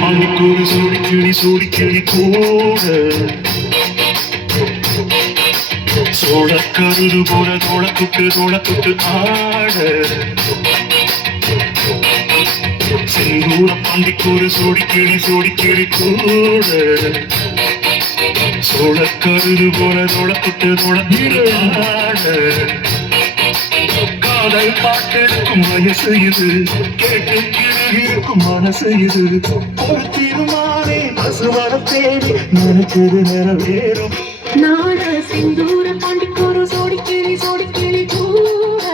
மணிக்கூறு சோடிக்கிளி கூட சோழக்கருது போல தோளத்துக்கு ஆட செந்தூர பண்டிக்கூறு சோடிக்கிளி கூட சோழக்கருது போல தோளத்துக்கு ஆட காதல் பாட்டெடுக்கும் வயசு இது கேட்டு இருக்கும் மனசு இது ஒரு தீர்மானே பசுவர தேடி நினைச்சது நிறைவேறும் நாட சிந்தூர பாண்டிக்கோரு சோடிக்கிளி கூட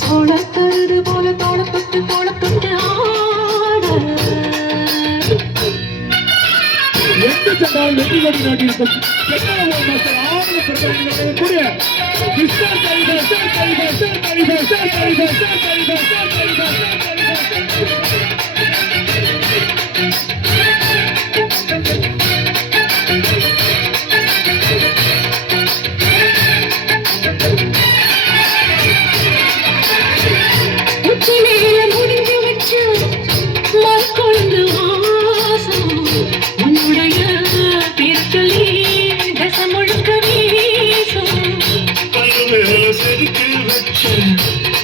சோழக்கருது போல தோளப்பட்டு ஆட எந்த சண்டால் வெற்றி கொடி நாட்டியிருக்கும்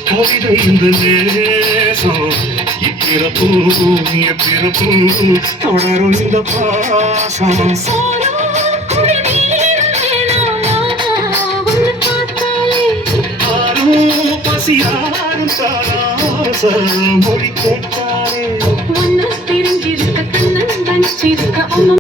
கவிதை இந்த நேசம் இப்பிறப்பு தொடரும் இந்த பாசம் யாரும் பசியாரும் தாராசம் மொழி கேட்டாலே தெரிஞ்சிருக்க கண்ணன்